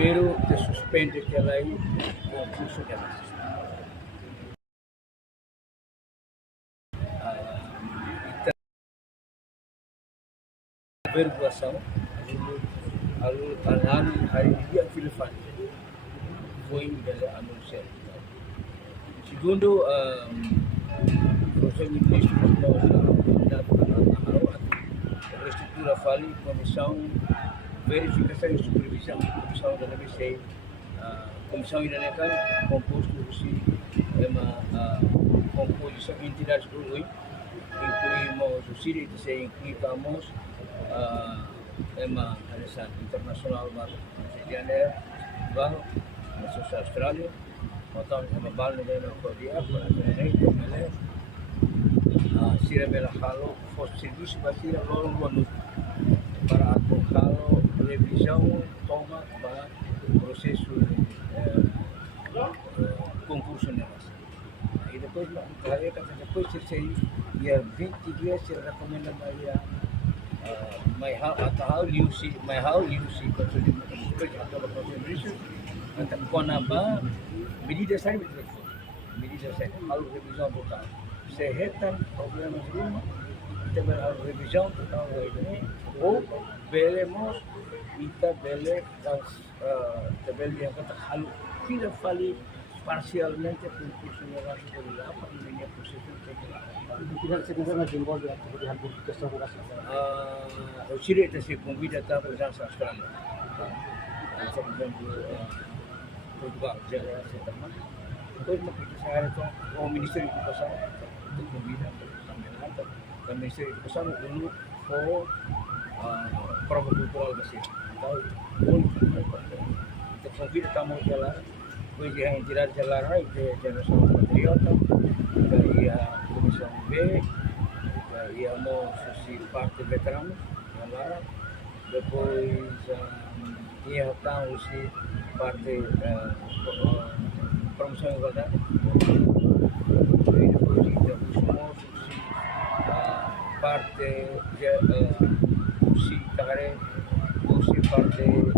primeiro te suspende aquela aí o curso delas. Averiguação, hari dia Filipin foi anunciado. Segundo, Professor Ministro a estrutura fala comissão verificação e supervisão, comissão da NBC, comissão independente composto de uma composição de entidades incluímos o CIRI, incluímos uma aliança internacional brasileira, a Austrália, então uma bala na Coreia, para a Sira Belahalo, fosse serviço para Sira Lorong para kalau revisão toma para o processo concurso nelas. E depois se dia 20 dias se recomenda mai hal liusi conselho atau conselho akan kona ba medida saya kalau revisão total sehetan problema de rumah kita berharap revisão total ini veremos kita bele tabel yang kata halu tidak valid parcialmente concurso nelas por apa ini proses tidak sebenarnya jempol ya kemudian berkesan o Chile se convida a presença Austrália. Por exemplo, Portugal já é também. Depois uma coisa o Ministério da Educação te convida também o Ministério da Educação dulu for prova cultural da sini. Então, te convida kamu jalan, pois yang entidade jalan itu Geração Patriota, ia Comissão B, íamos parte veteranos, depois ia parte promoção de igualdade, depois íamos parte parte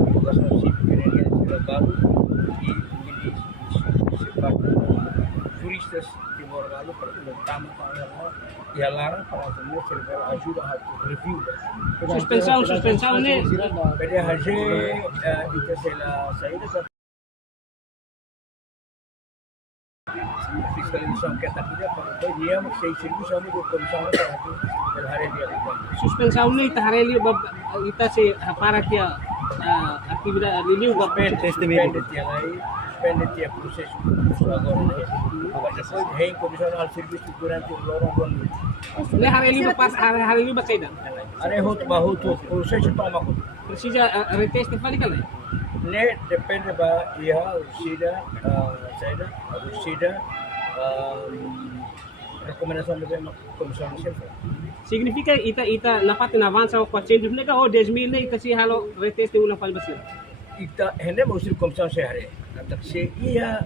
educação cívica e baru e parte turistas Morgalo para utama e alarm para semua server ajuda a review suspensão né pada haji itu saída fiscalização que está aqui para dia mas serviço amigo comissão para hari dia suspensão né hari ita se para que atividade liliu da depende do processo agora depois rei comissionar serviço durante o lorong le hari liu bacaida are hot processo toma precisa reteste fali kala ne depende ba ia sida recomendação da comissão central significa ita dapat na avança o 400 nega o 10,000 ne ita si halo reteste ulang fali basil ita hende mo sir comissão sehari atak se ia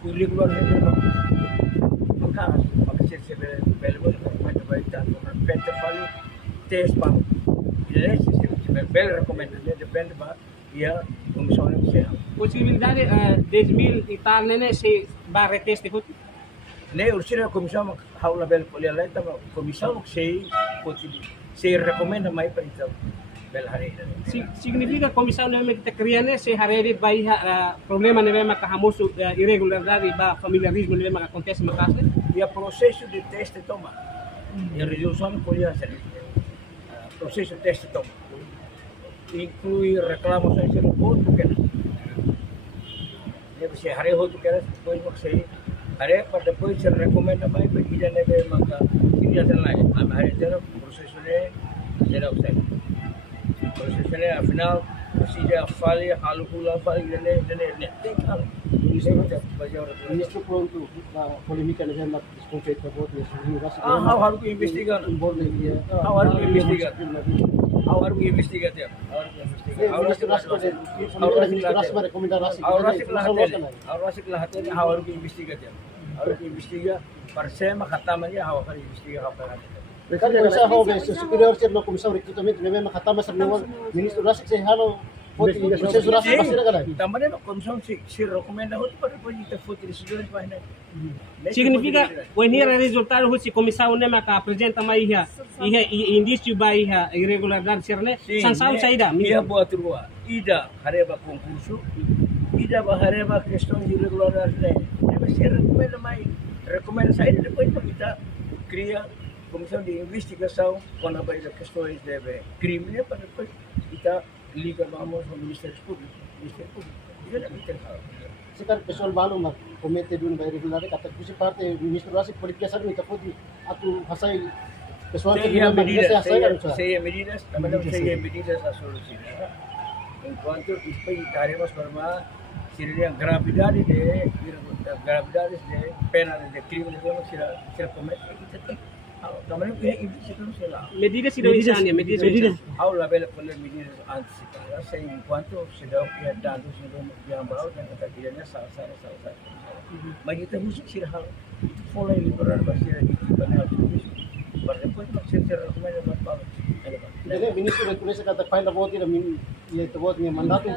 kulit luar maka se available para baita pente fali test pang ile se bel recommended depende ba ia comissão central possibilidade 10,000 ita nene se ba reteste hut ne ursira comissão haula bel poliala ta comissão se recomenda mai para então bel hari significa comissão neme kita kriane se hari bai problema neme maka hamus irregularidade ba familiarismo neme maka acontece makasle ia processo de teste toma e resolução poliala processo de teste toma inclui reclamações de ponto que deve ser hari hotu que depois você hari para depois se recomenda mais para que neve maka tidak lain hari itu processo será usado prosesnya afinal procedura fali halukula fali dan tekal isso pronto na polêmica na desconfeita voto harus investigar harus investigar parsema khatamanya harus investigar Mereka yang saya hawa superior sir no comissão recrutamento neve makatama sa ministro rasik sa halo foto proseso rasa Sim, pasti kan? também a comissão se recomenda outro para depois de ter foto decisões para né. Significa, when here resultado husi komisao ne maka apresenta mai iha indício ba iha irregularidade sirne sansau saída Ia buat rua, ida hareba concurso, ida hareba questão de irregularidade né. Deve ser recomenda saída depois para kita cria comissão de investigação quando há questões de crime né, para depois kita liga vamos ao Ministério Público. Isso é muito errado. Sekarang pessoal balu mak komite dun ba irregular kata kusi parte ministro rasi politika sa ita foto atu hasay pessoal que Saya não merece hasay saya medidas, também saya medidas a solucionar. Enquanto isto estaremos para seria gravidade de pena de crime que será cometido também é investigação será. medidas sidawisianya medidas Aula bela poder medidas antecipadas enquanto se dá o que é dado se não yang baru dan kata kiranya salah. Mas kita mesti sirhal itu pola liberal basir di panel itu. Depois nós ser recomenda para Jadi ministro itu kata find about ira min ya tebot ni mandato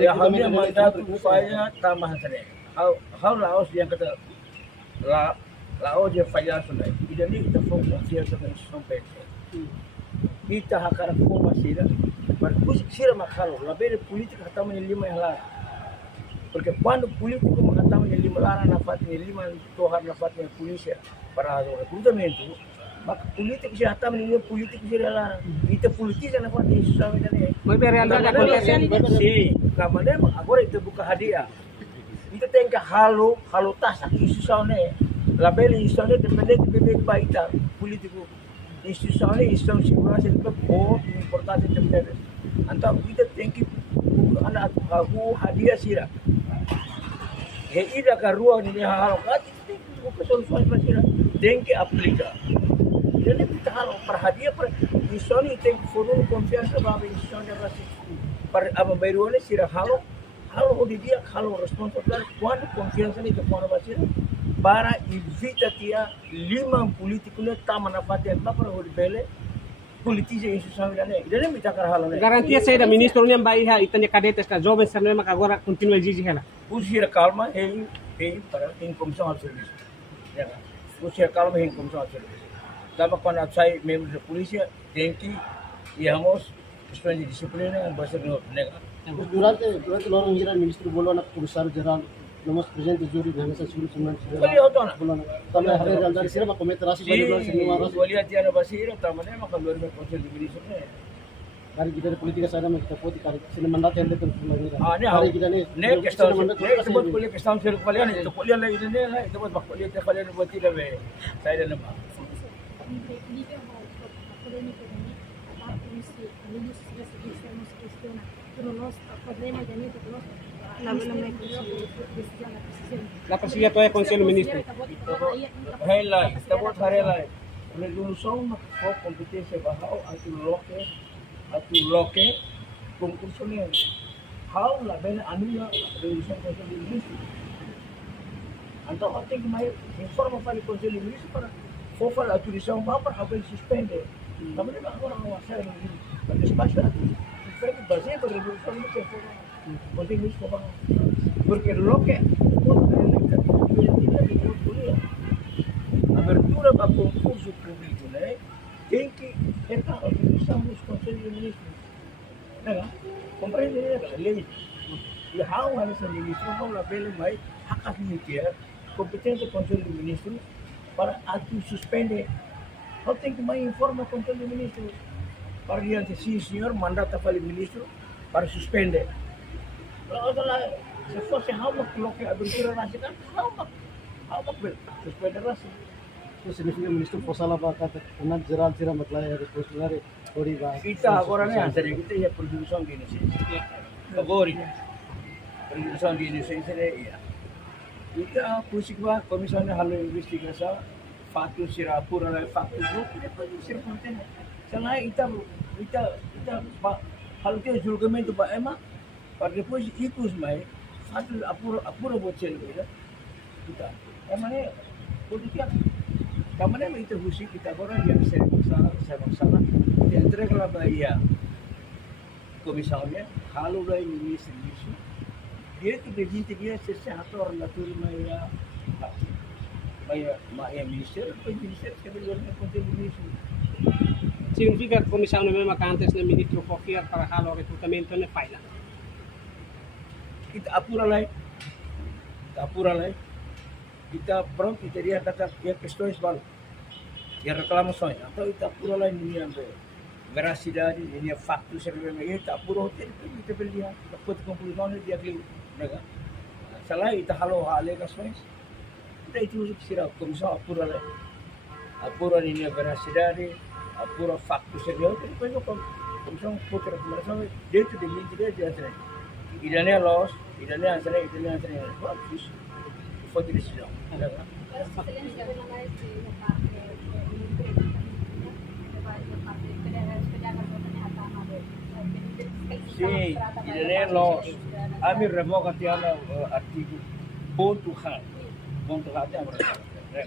ya hamil mandato saya tambahan saya. How laos yang kata laos dia falhar sudah. Tidak ni kita fokus dia dengan sampai. Kita akan fokus sila. Berkusik sila makalo. Label politik kata menilima yang lain. Porque quando político mengatakan yang lima lara nafatnya lima tohar nafatnya polisi para recrutamento, maka politik siya hatam ninyo politik siya lara. Ito politisa nafatnya susah ni. May realidade acontece Sim, kamane agora ito buka hadiah. Ito tenka halo tas aqui susah ni. Label isto ni depende baita politiko. Instituição ni isto segurança ni po importante também. Então kita tenki anak aku hadiah sira. Ida ka ruang ni halo kat ko solusi para sira. Tenki aplica. Jadi kita halo per hadiah per isto ni tenki fono confiança ba isto ni rasi. Per aba bairone sira halo hoje dia halo responsabilidade quando confiança ni ke fono ba sira. Para evita tia lima político ne tama na fatia para hoje bele politisi instituição ne. Ida nem kita halo ne. garantia saída ministro nem ba iha itanya cadetes ka jovens sa maka agora continua exige hela Usir calma para em comissão de serviço. Ya kan? Usir calma em comissão de serviço. Dapat quando sai membros da polícia tem que íamos questões de disciplina yang bahasa nega. Durante lorong hira ministro bolo anak komisario geral nomos presidente juri dengan sa sulu sunan Kali auto na. Kami hari dari sira ba komite rasi bali bali semua rasi Wali tiada basira tamane maka luar biasa konsel di ministro ne. dari kita politika sana kita poti kari sini mandat yang betul lagi Ni hari kita ni questão sebut kuliah questão ser kuliah ni kuliah lagi ni lah itu buat kuliah te kuliah buat tidak be. Saya dah nampak. la presidia toda conselho ministro Highlight, kita buat highlight. Resolução for competência bahau atu loke concurso ni. How la bena anula resolução conselho de ministro. Então tem que mais informa para o conselho de ministro para for a autorização para haver suspende. Também não agora não sai no espaço suspende baseado por resolução que for conselho de ministro porque loke abertura para concurso público, né? Tem que ter a autorização dos conselhos de ministros. Né? Compreende? Lei. E how essa ministro não label mais hak admitir competência do conselho de ministros para atu suspender. Não tem que mais informar o conselho de ministros para diante sim senhor mandata para o ministro para suspender. Kalau se fosse how que abertura nasional, how suspender rasa. itu significa ministro posala ba kata unan geral sira matlaya responsibilidade ori ba Kita agora né, kita ya produção de Indonesia. Agora, produção de Indonesia né. Kita pusik ba komisinya halo investigasi faktu sirapura lah faktu grup depois sirapura. Selain kita hal itu julgamento ba ema para depois ikut mai faktu apura buat celur kita. Emangnya politik Kamane itu husi kita orang yang saya masalah dia entrega la bahia komisionya halo lah ini serviço. Dia que devinte dia se senator natur maya minister, depois minister que melhor na conta do ministro. Significa que a comissão não é que antes do ministro confiar para halo o recrutamento não falha. Kita apura lá, kita pronto, kita dia kata ya questões vale, ya reclamações, então kita apura lá ini ambe veracidade, ini fakta serve me kita apura hotel, kita beli dia, dapat conclusão dia que nega. Salah kita halo hale questões, kita itu sira comissão apura lá, apura ini veracidade, apura fakta serve, depois o comissão pode recomendação dentro de mim dia atrás. Idane los, idane answer, what is for the decision. Sim, idane los. Ami revocatiano artigo ponto H é a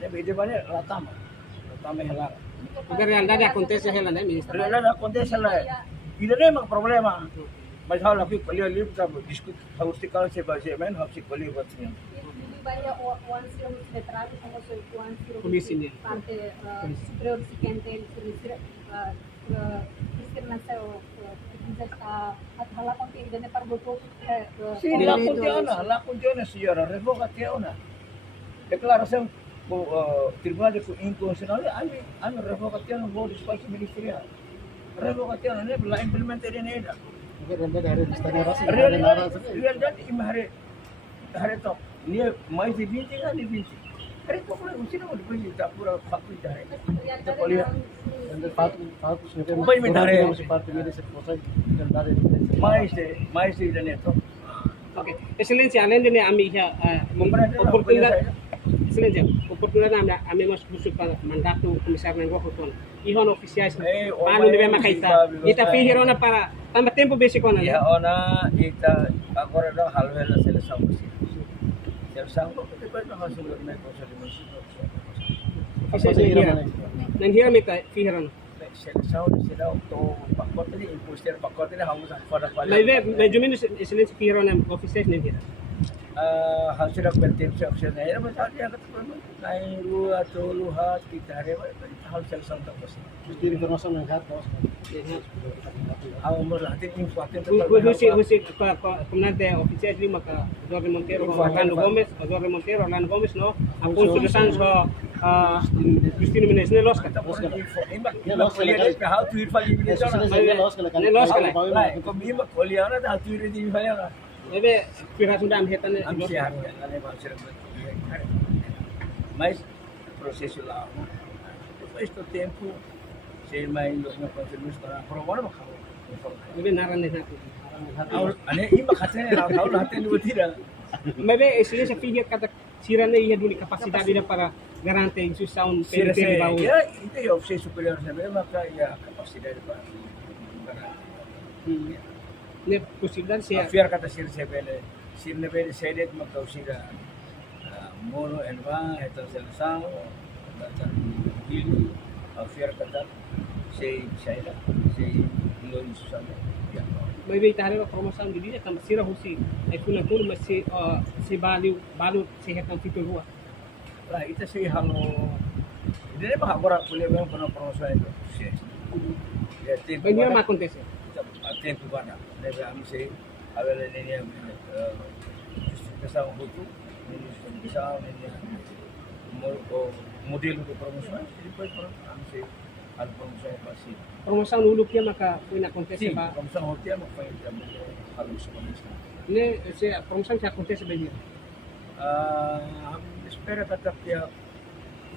Deve de maneira latama helar. Porque a realidade acontece ela, né, ministro? Realidade acontece lá. Idane mak problema. Mas hal lagi beliau kita diskut harus dikal sebagai harus dikali buat sini. Banyak uang silang veterano como soy uang silang Polisi parte superior siguiente discriminação está hala konti dan par boto Sí, la contiene señora, revocationa. Declaración tribunal de inconstitucional, hay revocationa por espacio ministerial. Revocationa la implementaría en ella. Realidade imahare to ni mais de 20 kan de 20. Kare ko pula usina mo depois está pura faculta hai. Kita polia Vai me dare mais de neto. Okay. Excelência, além de amiga oportunidade, excelência, oportunidade ame mas busuk para mandato comissário ng Rohoton. Ihon oficiais paano nila makaita. Ita fihirona para tambah tempo basic ko na. Ya ona ita agora do halwela seleção musi. Seleção ko depois na hasulur na ko sa musi. Nanghira mita fihirona. Seleção sila to pacote ni imposter pacote ni hamus para pala. May jumin excelência fihirona oficiais nanghira. Hasil bertemu option na mas ada yang kata naik luar atau luar kita ada hal seleção tak pasti. Gusto informasi ng lahat dos. Ang mulatin info Husi comandante oficiais lima ka Eduardo Montero Orlando Gomes no ang konsultan sa Justino Menezes ne los ka how to evaluate Nelos ka like kung ima kuliana how to evaluate Ebe pira sudah amhetan ne ang siya mas processo lá depois do tempo se mai los na konsulus para probar makaw Ebe naran ne natin ane ima katene na tahu natin dua tidak Maybe excelência figia kata sirane iya duli kapasidade na para garante yung susaun peri bawo. Ya, itu ya opsi superior saja maka ya kapasitas para Ne posibilidad siya. Afiar kata sir sebele sedet maka usira mono enva eta seleção kata dili afiar kata sei lo susana ya. Maybe itahari promosan di dia tambah sira husi ay kunatun masih si balu sehat ang fitur ruah. Lah itu sih halo ini mah agora kuliah memang pernah promosi itu sih. Ya tempo. Banyak mah acontece. Tempo bana. Deve a mim avere linea questa un po' modelo de promoção e depois pronto a promoção pasti. Promosan uluk ya maka pun acontece Sim, ba. promoção hotel mas foi também harus começar. Ne se promosan siya acontece banyak. Espera kata pihak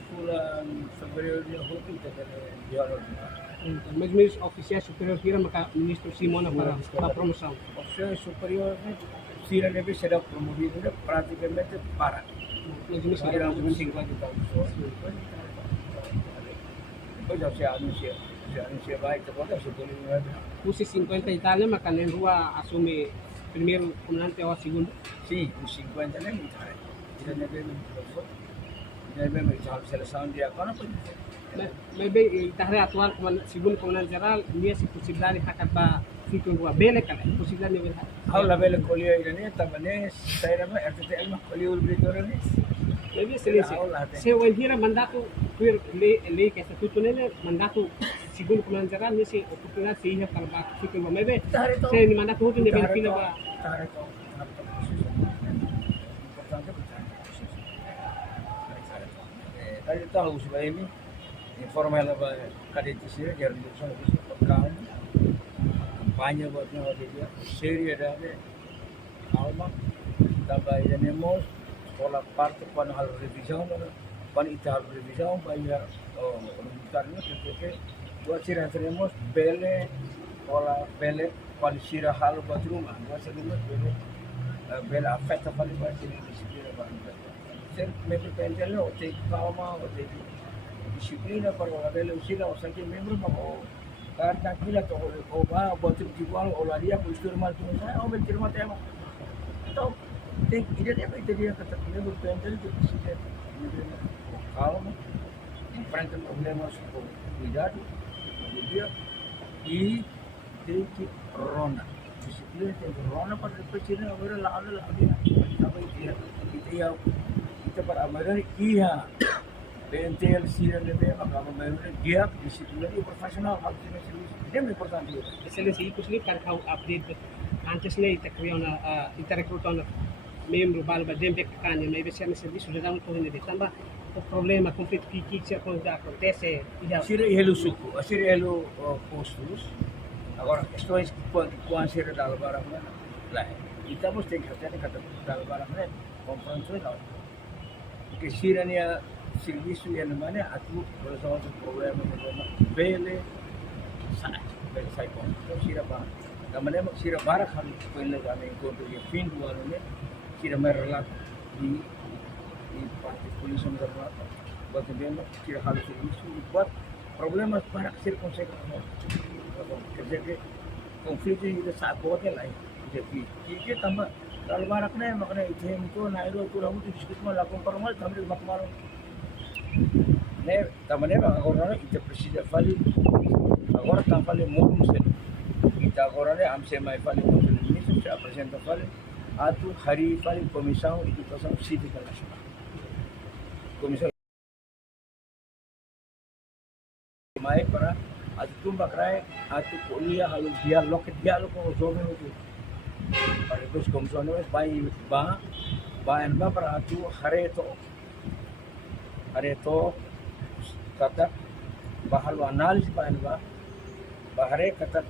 bulan Februari yang hotel kita dialog. Mas oficial superior kira maka ministro Simona para promoção. Opção superior Sira deve ser promovido praticamente para. Mas ministro Era 50 tahun. Depois já anuncia vai que pode superior. Pusi 50 Italia maka nen rua assume primeiro comandante ou segundo. Sim, os 50 nem muito. Sira deve menjadi seleção dia kana pun. Maybe itahari atual segundo comandante geral dia si posibilidade hakat ba fikir gua bele kan posible ni wala How la bele kolio ini tamane saya nama RTTL mah kolio berita ini. maybe excelência se o hira mandato queer le que estatuto nele mandato segundo comandante geral nesse oportunidade se ia para baixo fikir gua maybe se ni mandato outro nível fila ba Importante tadi tahu supaya ini informal apa kadit sih biar bisa pekan kampanye buatnya waktu dia seri ada alma tambah ini mos sekolah parte pan hal revisão pan itu hal revisão banyak komunitarnya seperti buat sih teremos bele sekolah bele pan sirah hal buat rumah buat rumah bele afeta paling banyak disiplin apa ser membro pentel o te calma o te disciplina para la bele usila o sea que membro no karena gila to o va buat igual o la haría pues mal tu o mentir mate ama to tem ide dia dia kata membro pentel que precisa calma enfrenta problemas com cuidado dia e tem que rona disciplina tem que rona para depois tirar agora lá apa itu ya kita para amaran iya PNTL sira lebe maka amaran dia disiplina e profissional harus ini importante excelência e possível para kau update antes nem te criou na interrecrutar membro balba dempe kanya may bese na serviço já dá muito ainda tambah o problema conflito que quando acontece sira helu suku sira helu postos agora questões com sira dal barang lah kita mesti kata dal barang confrontação que sira nia serviço yang mana aku resolve problema bele sai pun sira ba namanya sira barak harus pernah kami encontro yang fin dua ini sira merelat di parte polisi merelat buat dia sira harus serviço buat problema barak sira konsep kerja ke konflik itu saat buatnya lain jadi kita tambah kalau baraknya makanya itu yang itu naik itu kamu diskusi malah kompromi kami makmal ne tamane agora itu presiden fali agora kan fali muito kita agora ne amse mai fali muito ministro se apresenta fali atu hari fali comissão itu pasang cívica nacional comissão mai para atu tumba krai atu kuliah halus dialog com os jovens itu para terus comissão ne ba para atu hareto kata bahal analisis bahare kata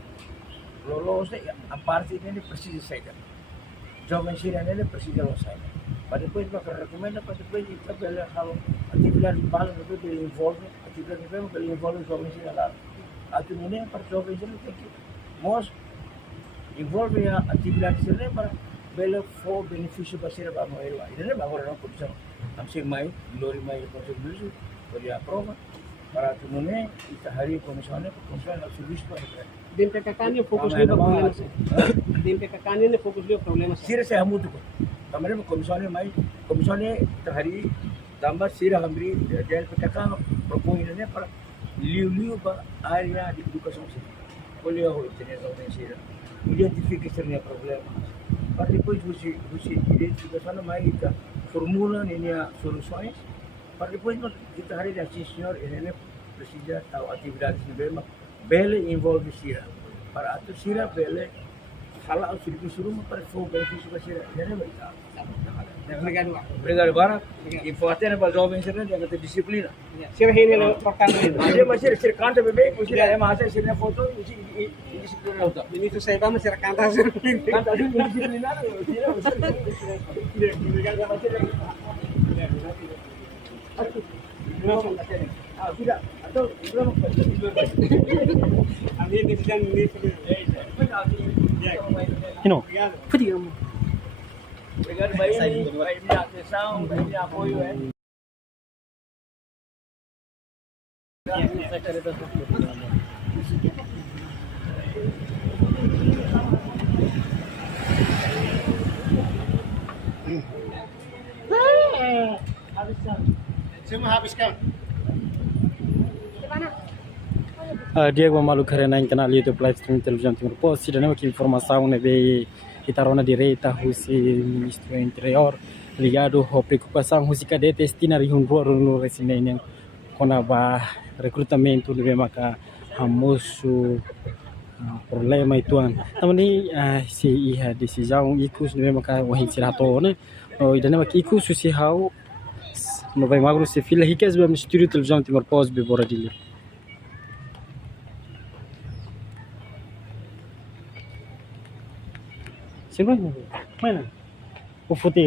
lolos a parte ini persis saja jovem sira ini persis saja pada depois bakal recomenda pada depois kita bela hal atividade bala no bela envolve atividade bela envolve jovem sira lá atu ini para jovem sira tem que mos envolve a atividade sira para bela for benefício para sira ba moelo ini ba agora não pode amsing mai lori mai kontribusi beri aprova para tunune kita hari komisioner serviço para dempe kakanya fokus dia problema dempe kakanya fokus dia problema sira saya mutu ko kamare komisioner hari tambah sira hamri del pkk propoine para liu ba area di educação sira boleh ho internet orang sira identifique sira problema para depois você identificação mai kita formula ini soluções para depois kita hari da senhor ini presiden atau atividade sebelum bele envolve sira para atu sira bele halal serviço rumah para for benefício para sira ini mereka Obrigado Barak importante para jovens sira yang kata disiplina sira hini lo pertama dia masih sira kanta bebe sira masa sira foto disiplina udah ini tu saya kamu sira kanta kanta disiplina sudah atau belum Ami decision ni Hino. Putih kamu. Obrigado baik ini atenção baik ini apoio Semua habiskan. Di mana? Oh, ya, Diego Malu Karena em canal YouTube Live Stream Televisão Timor Poste. E daí que informação né be itarona direita o ministro interior ligado à preocupação música de testina rihunduar no resinene kona ba recrutamento de maka hamosu problema itu an. Tamani si iha decisão ikus de maka wahin sirato né. O idane maka ikus si hau no vai magro se fila hikes be studio televisão Timor Poste be boradili. Sino mana? O footage